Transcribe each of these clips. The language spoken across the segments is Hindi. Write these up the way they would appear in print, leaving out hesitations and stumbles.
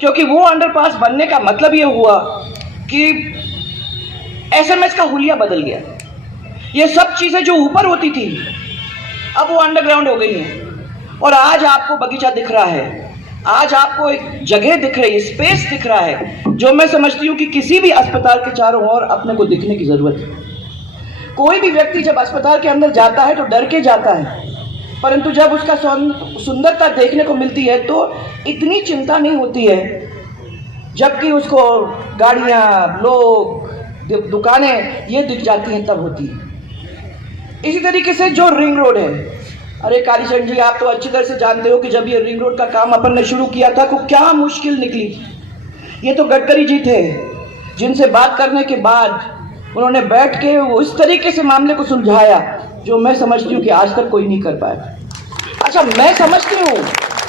क्योंकि वो अंडरपास बनने का मतलब ये हुआ कि एसएमएस का हुलिया बदल गया। ये सब चीजें जो ऊपर होती थी अब वो अंडरग्राउंड हो गई हैं और आज आपको बगीचा दिख रहा है, आज आपको एक जगह दिख रही है, स्पेस दिख रहा है, जो मैं समझती हूँ कि किसी भी अस्पताल के चारों ओर अपने को दिखने की जरूरत है। कोई भी व्यक्ति जब अस्पताल के अंदर जाता है तो डर के जाता है, परंतु जब उसका सुंदरता देखने को मिलती है तो इतनी चिंता नहीं होती है, जबकि उसको गाड़ियां, लोग, दुकानें ये दिख जाती हैं तब होती है। इसी तरीके से जो रिंग रोड है, अरे कालीचरण जी आप तो अच्छी तरह से जानते हो कि जब ये रिंग रोड का काम अपन ने शुरू किया था तो क्या मुश्किल निकली। ये तो गडकरी जी थे जिनसे बात करने के बाद उन्होंने बैठ के उस तरीके से मामले को सुलझाया जो मैं समझती हूँ कि आज तक कोई नहीं कर पाया। अच्छा, मैं समझती हूँ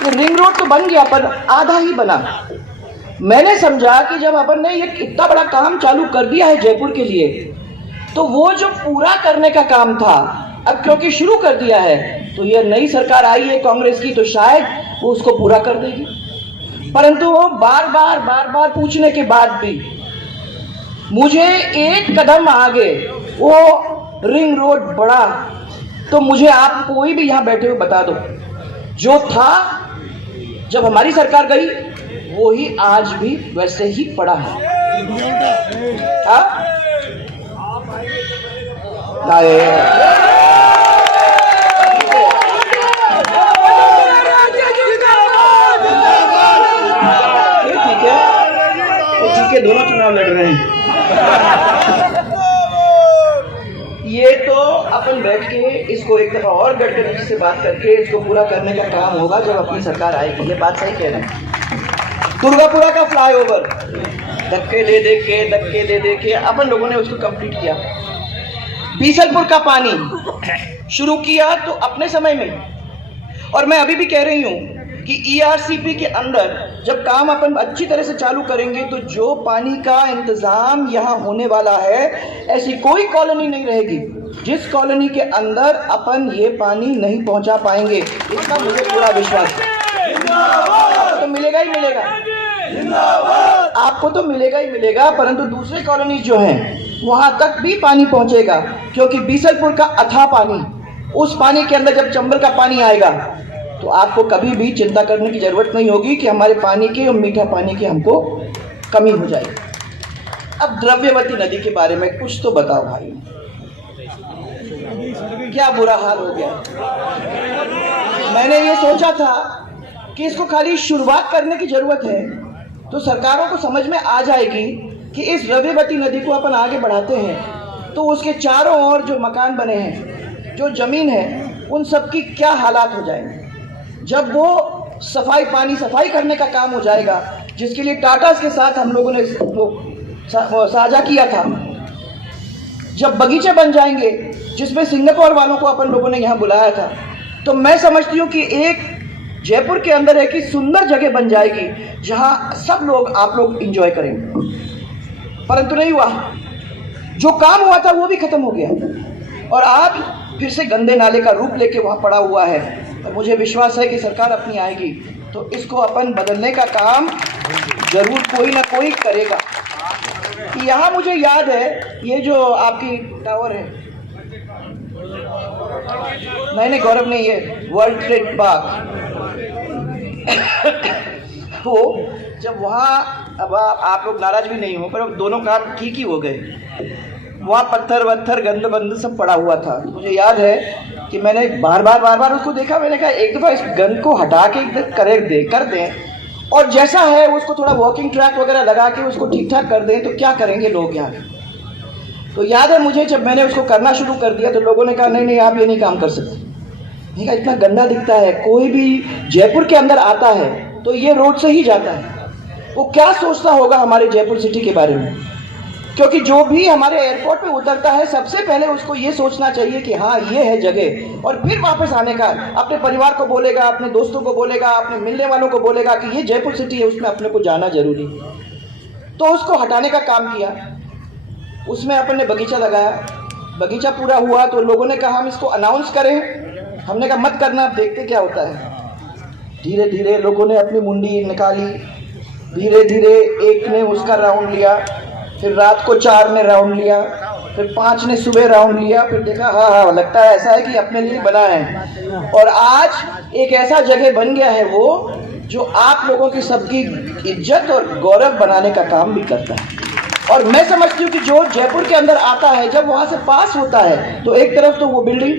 कि रिंग रोड तो बन गया पर आधा ही बना। मैंने समझा कि जब अपन ने ये इतना बड़ा काम चालू कर दिया है जयपुर के लिए, तो वो जो पूरा करने का काम था अब क्योंकि शुरू कर दिया है तो ये नई सरकार आई है कांग्रेस की, तो शायद वो उसको पूरा कर देगी। परंतु वो बार बार पूछने के बाद भी मुझे एक कदम आगे वो रिंग रोड बढ़ा, तो मुझे आप कोई भी यहाँ बैठे हुए बता दो, जो था जब हमारी सरकार गई वो ही आज भी वैसे ही पड़ा है। ठीक है, दोनों चुनाव लड़ रहे हैं। ये तो अपन बैठ के इसको एक दफा और गडकरी जी से बात करके इसको पूरा करने का काम होगा जब अपनी सरकार आएगी। ये बात सही कह रहे हैं। दुर्गापुरा का फ्लाईओवर धक्के दे दे के अपन लोगों ने उसको कंप्लीट किया। बीसलपुर का पानी शुरू किया तो अपने समय में, और मैं अभी भी कह रही हूँ कि ईआरसीपी के अंदर जब काम अपन अच्छी तरह से चालू करेंगे तो जो पानी का इंतजाम यहाँ होने वाला है, ऐसी कोई कॉलोनी नहीं रहेगी जिस कॉलोनी के अंदर अपन ये पानी नहीं पहुँचा पाएंगे, इसका मुझे पूरा विश्वास है। आपको तो मिलेगा ही मिलेगा, आपको तो मिलेगा ही मिलेगा, परंतु दूसरे कॉलोनी जो हैं वहाँ तक भी पानी पहुँचेगा, क्योंकि बीसलपुर का अथाह पानी, उस पानी के अंदर जब चंबल का पानी आएगा तो आपको कभी भी चिंता करने की जरूरत नहीं होगी कि हमारे पानी के और मीठा पानी की हमको कमी हो जाएगी। अब द्रव्यवती नदी के बारे में कुछ तो बताओ भाई, क्या बुरा हाल हो गया। मैंने ये सोचा था कि इसको खाली शुरुआत करने की जरूरत है तो सरकारों को समझ में आ जाएगी कि इस द्रव्यवती नदी को अपन आगे बढ़ाते हैं तो उसके चारों ओर जो मकान बने हैं, जो जमीन है, उन सब की क्या हालात हो जाएंगे जब वो सफाई करने का काम हो जाएगा, जिसके लिए टाटा के साथ हम लोगों ने साझा किया था। जब बगीचे बन जाएंगे जिसमें सिंगापुर वालों को अपन लोगों ने यहाँ बुलाया था, तो मैं समझती हूँ कि एक जयपुर के अंदर है कि सुंदर जगह बन जाएगी जहाँ सब लोग, आप लोग एंजॉय करेंगे। परंतु नहीं हुआ, जो काम हुआ था वो भी खत्म हो गया और आज फिर से गंदे नाले का रूप लेके वहाँ पड़ा हुआ है। तो मुझे विश्वास है कि सरकार अपनी आएगी तो इसको अपन बदलने का काम जरूर कोई ना कोई करेगा। यहाँ मुझे याद है ये जो आपकी टावर है, नहीं गौरव नहीं, ये वर्ल्ड ट्रेड पार्क, तो जब वहाँ, अब आप लोग नाराज भी नहीं हो पर अब दोनों काम ठीक ही हो गए। वहाँ पत्थर गंद बंद सब पड़ा हुआ था। तो मुझे याद है कि मैंने बार बार उसको देखा। मैंने कहा एक दफ़ा इस गंद को हटा के कर दें और जैसा है उसको थोड़ा वॉकिंग ट्रैक वगैरह लगा के उसको ठीक ठाक कर दें तो क्या करेंगे लोग यहाँ। तो याद है मुझे जब मैंने उसको करना शुरू कर दिया तो लोगों ने कहा नहीं आप ये नहीं काम कर सकते। नहीं, इतना गंदा दिखता है, कोई भी जयपुर के अंदर आता है तो ये रोड से ही जाता है, वो क्या सोचता होगा हमारे जयपुर सिटी के बारे में। क्योंकि जो भी हमारे एयरपोर्ट पे उतरता है सबसे पहले उसको ये सोचना चाहिए कि हाँ ये है जगह, और फिर वापस आने का अपने परिवार को बोलेगा, अपने दोस्तों को बोलेगा, अपने मिलने वालों को बोलेगा कि ये जयपुर सिटी है, उसमें अपने को जाना जरूरी है। तो उसको हटाने का काम किया, उसमें अपन ने बगीचा लगाया। बगीचा पूरा हुआ तो लोगों ने कहा हम इसको अनाउंस करें, हमने कहा मत करना, आप देखते क्या होता है। धीरे धीरे लोगों ने अपनी मुंडी निकाली, धीरे धीरे एक ने उसका राउंड लिया, फिर रात को 4 ने राउंड लिया, फिर 5 ने सुबह राउंड लिया, फिर देखा हाँ लगता है ऐसा है कि अपने लिए बना है। और आज एक ऐसा जगह बन गया है वो जो आप लोगों की सबकी इज्जत और गौरव बनाने का काम भी करता है। और मैं समझती हूँ कि जो जयपुर के अंदर आता है, जब वहाँ से पास होता है तो एक तरफ तो वो बिल्डिंग,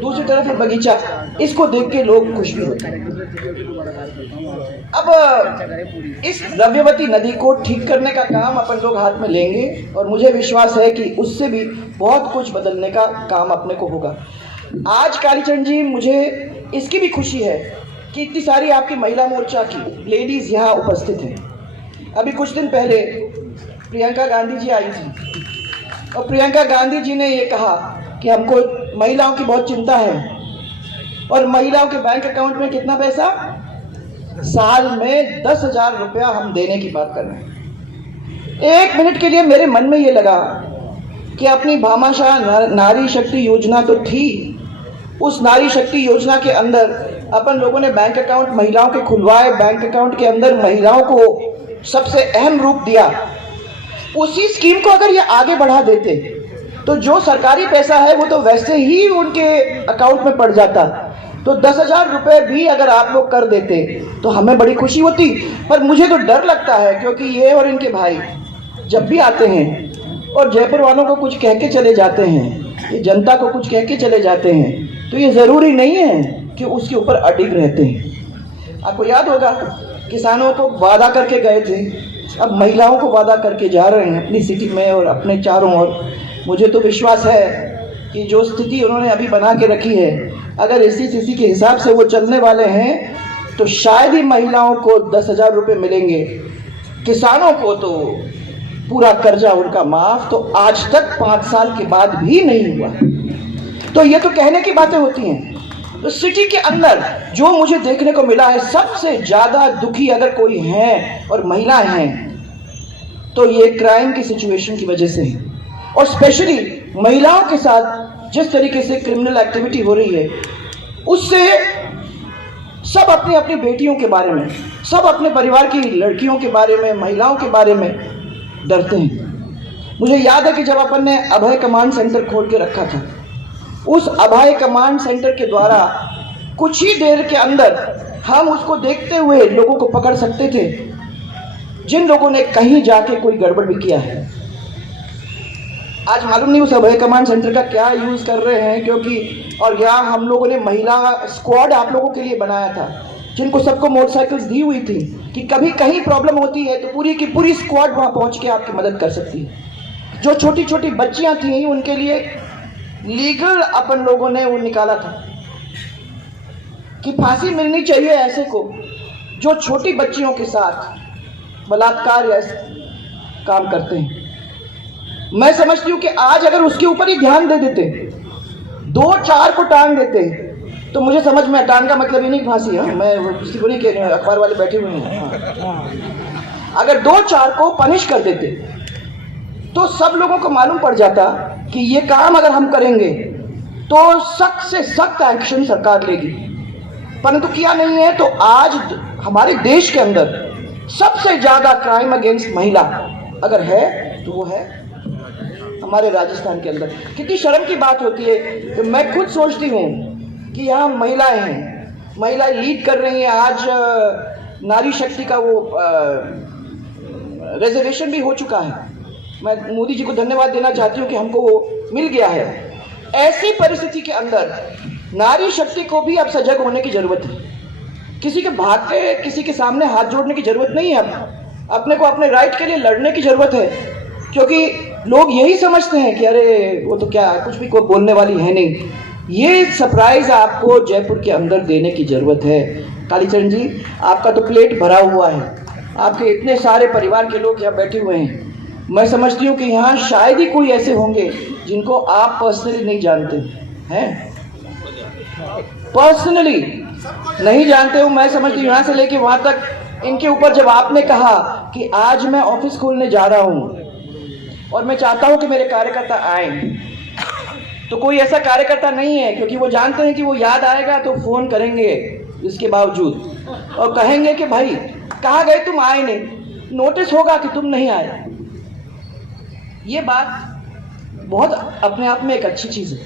दूसरी तरफ है बगीचा, इसको देख के लोग खुश भी होते हैं। अब इस द्रव्यवती नदी को ठीक करने का काम अपन लोग हाथ में लेंगे और मुझे विश्वास है कि उससे भी बहुत कुछ बदलने का काम अपने को होगा। आज कालीचरण जी, मुझे इसकी भी खुशी है कि इतनी सारी आपकी महिला मोर्चा की लेडीज यहाँ उपस्थित हैं। अभी कुछ दिन पहले प्रियंका गांधी जी आई थी और प्रियंका गांधी जी ने ये कहा कि हमको महिलाओं की बहुत चिंता है और महिलाओं के बैंक अकाउंट में कितना पैसा, साल में 10,000 रुपया हम देने की बात कर रहे हैं। एक मिनट के लिए मेरे मन में ये लगा कि अपनी भामाशाह नारी शक्ति योजना तो थी, उस नारी शक्ति योजना के अंदर अपन लोगों ने बैंक अकाउंट महिलाओं के खुलवाए, बैंक अकाउंट के अंदर महिलाओं को सबसे अहम रूप दिया। उसी स्कीम को अगर ये आगे बढ़ा देते तो जो सरकारी पैसा है वो तो वैसे ही उनके अकाउंट में पड़ जाता, तो 10,000 रुपये भी अगर आप लोग कर देते तो हमें बड़ी खुशी होती। पर मुझे तो डर लगता है क्योंकि ये और इनके भाई जब भी आते हैं और जयपुर वालों को कुछ कह के चले जाते हैं, ये जनता को कुछ कह के चले जाते हैं, तो ये ज़रूरी नहीं है कि उसके ऊपर अडिग रहते हैं। आपको याद होगा किसानों को वादा करके गए थे, अब महिलाओं को वादा करके जा रहे हैं अपनी सिटी में और अपने चारों ओर। मुझे तो विश्वास है कि जो स्थिति उन्होंने अभी बना के रखी है, अगर इसी के हिसाब से वो चलने वाले हैं तो शायद ही महिलाओं को 10,000 रुपये मिलेंगे, किसानों को तो पूरा कर्जा उनका माफ, तो आज तक 5 साल के बाद भी नहीं हुआ। तो ये तो कहने की बातें होती हैं। तो सिटी के अंदर जो मुझे देखने को मिला है, सबसे ज़्यादा दुखी अगर कोई है और महिलाएं हैं तो ये क्राइम की सिचुएशन की वजह से है। और स्पेशली महिलाओं के साथ जिस तरीके से क्रिमिनल एक्टिविटी हो रही है, उससे सब अपनी अपनी बेटियों के बारे में, सब अपने परिवार की लड़कियों के बारे में, महिलाओं के बारे में डरते हैं। मुझे याद है कि जब अपन ने अभय कमांड सेंटर खोल के रखा था, उस अभय कमांड सेंटर के द्वारा कुछ ही देर के अंदर हम उसको देखते हुए लोगों को पकड़ सकते थे जिन लोगों ने कहीं जाके कोई गड़बड़ भी किया है। आज मालूम नहीं उस अभय कमांड सेंटर का क्या यूज़ कर रहे हैं, क्योंकि और यहाँ हम लोगों ने महिला स्क्वाड आप लोगों के लिए बनाया था, जिनको सबको मोटरसाइकिल्स दी हुई थी कि कभी कहीं प्रॉब्लम होती है तो पूरी की पूरी स्क्वाड वहाँ पहुँच के आपकी मदद कर सकती है। जो छोटी छोटी बच्चियाँ थीं उनके लिए लीगल अपन लोगों ने वो निकाला था कि फांसी मिलनी चाहिए ऐसे को जो छोटी बच्चियों के साथ बलात्कार या काम करते हैं। मैं समझती हूँ कि आज अगर उसके ऊपर ही ध्यान दे देते, 2-4 को टांग देते, तो मुझे समझ में, टांग का मतलब ही नहीं फांसी, हाँ मैं किसी को नहीं कह रही हूँ, अखबार वाले बैठे हुए हैं, अगर 2-4 को पनिश कर देते तो सब लोगों को मालूम पड़ जाता कि ये काम अगर हम करेंगे तो सख्त से सख्त एक्शन सरकार लेगी। परंतु किया नहीं है। तो आज हमारे देश के अंदर सबसे ज़्यादा क्राइम अगेंस्ट महिला अगर है तो वो है हमारे राजस्थान के अंदर। कितनी शर्म की बात होती है कि मैं खुद सोचती हूँ कि यहाँ महिलाएं हैं, महिलाएं लीड कर रही हैं। आज नारी शक्ति का वो रिजर्वेशन भी हो चुका है। मैं मोदी जी को धन्यवाद देना चाहती हूँ कि हमको वो मिल गया है। ऐसी परिस्थिति के अंदर नारी शक्ति को भी अब सजग होने की जरूरत है। किसी के भाग के किसी के सामने हाथ जोड़ने की जरूरत नहीं है। अब अपने को अपने राइट के लिए लड़ने की जरूरत है, क्योंकि लोग यही समझते हैं कि अरे वो तो क्या कुछ भी कोई बोलने वाली है नहीं। ये सरप्राइज आपको जयपुर के अंदर देने की जरूरत है। कालीचरण जी, आपका तो प्लेट भरा हुआ है, आपके इतने सारे परिवार के लोग यहाँ बैठे हुए हैं। मैं समझती हूँ कि यहाँ शायद ही कोई ऐसे होंगे जिनको आप पर्सनली नहीं जानते हैं, पर्सनली नहीं जानते हो। मैं समझती हूँ यहाँ से लेके वहाँ तक इनके ऊपर जब आपने कहा कि आज मैं ऑफिस खोलने जा रहा हूँ और मैं चाहता हूँ कि मेरे कार्यकर्ता आए, तो कोई ऐसा कार्यकर्ता नहीं है, क्योंकि वो जानते हैं कि वो याद आएगा तो फ़ोन करेंगे इसके बावजूद, और कहेंगे कि भाई कहाँ गए तुम, आए नहीं, नोटिस होगा कि तुम नहीं आए। ये बात बहुत अपने आप में एक अच्छी चीज़ है।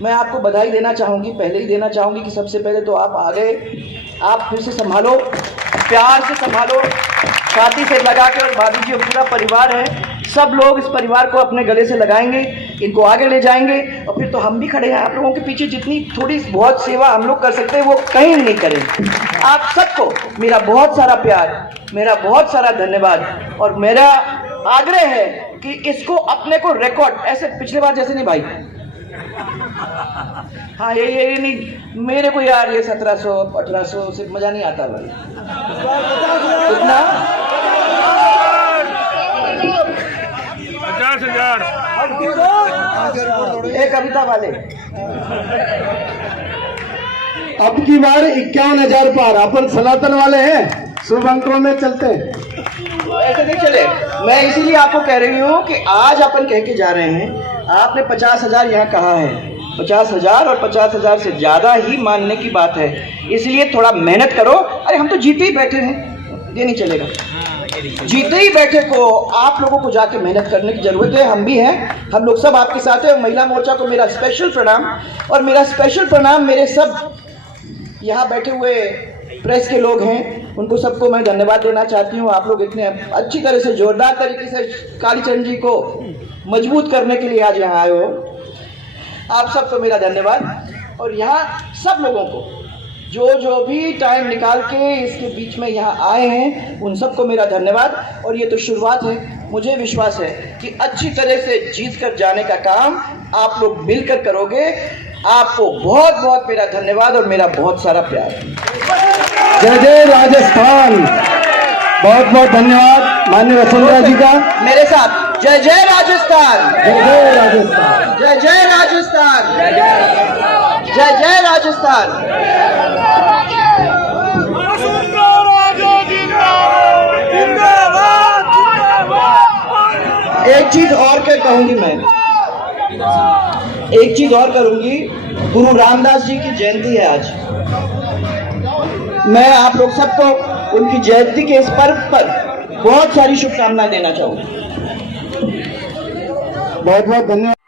मैं आपको बधाई देना चाहूँगी, पहले ही देना चाहूँगी कि सबसे पहले तो आप आ गए, आप फिर से संभालो, प्यार से संभालो, छाती से लगा के। और भाभी जी पूरा परिवार है, सब लोग इस परिवार को अपने गले से लगाएंगे, इनको आगे ले जाएंगे, और फिर तो हम भी खड़े हैं आप लोगों के पीछे। जितनी थोड़ी बहुत सेवा हम लोग कर सकते हैं वो कहीं नहीं करें। आप सबको मेरा बहुत सारा प्यार, मेरा बहुत सारा धन्यवाद, और मेरा आग्रह है कि इसको अपने को रिकॉर्ड, ऐसे पिछले बार जैसे नहीं भाई, हाँ ये नहीं, मेरे को यार ये 1700 1800 से मजा नहीं आता भाई, कितना 50,000 एक कविता वाले। अब की बार 51,000 पार, अपन सनातन वाले हैं, शुभ अंकों में चलते हैं, ऐसे नहीं चले। मैं इसीलिए आपको कह रही हूँ कि आज अपन कह के जा रहे हैं, आपने 50,000 यहाँ कहा है, 50,000 और 50,000 से ज़्यादा ही मानने की बात है, इसलिए थोड़ा मेहनत करो। अरे हम तो जीते ही बैठे हैं, ये नहीं चलेगा। जीते ही बैठे को आप लोगों को जाके मेहनत करने की ज़रूरत है। हम भी हैं, हम लोग सब आपके साथ हैं। महिला मोर्चा को मेरा स्पेशल प्रणाम, और मेरा स्पेशल प्रणाम मेरे सब यहाँ बैठे हुए प्रेस के लोग हैं, उनको सबको मैं धन्यवाद देना चाहती हूँ। आप लोग इतने अच्छी तरह से, जोरदार तरीके से कालीचरण जी को मजबूत करने के लिए आज यहाँ आए हो। आप सबको मेरा धन्यवाद, और यहाँ सब लोगों को जो भी टाइम निकाल के इसके बीच में यहाँ आए हैं, उन सबको मेरा धन्यवाद। और ये तो शुरुआत है, मुझे विश्वास है कि अच्छी तरह से जीत कर जाने का काम आप लोग मिलकर करोगे। आपको बहुत बहुत मेरा धन्यवाद और मेरा बहुत सारा प्यार। जय जय राजस्थान। बहुत बहुत धन्यवाद माननीय वसुंधरा जी का। मेरे साथ जय जय राजस्थान, जय जय राजस्थान, जय जय राजस्थान, जय जय राजस्थान। एक चीज और क्या कहूंगी, मैं एक चीज और करूंगी। गुरु रामदास जी की जयंती है आज। मैं आप लोग सबको उनकी जयंती के इस पर्व पर बहुत सारी शुभकामनाएं देना चाहूंगा। बहुत बहुत धन्यवाद।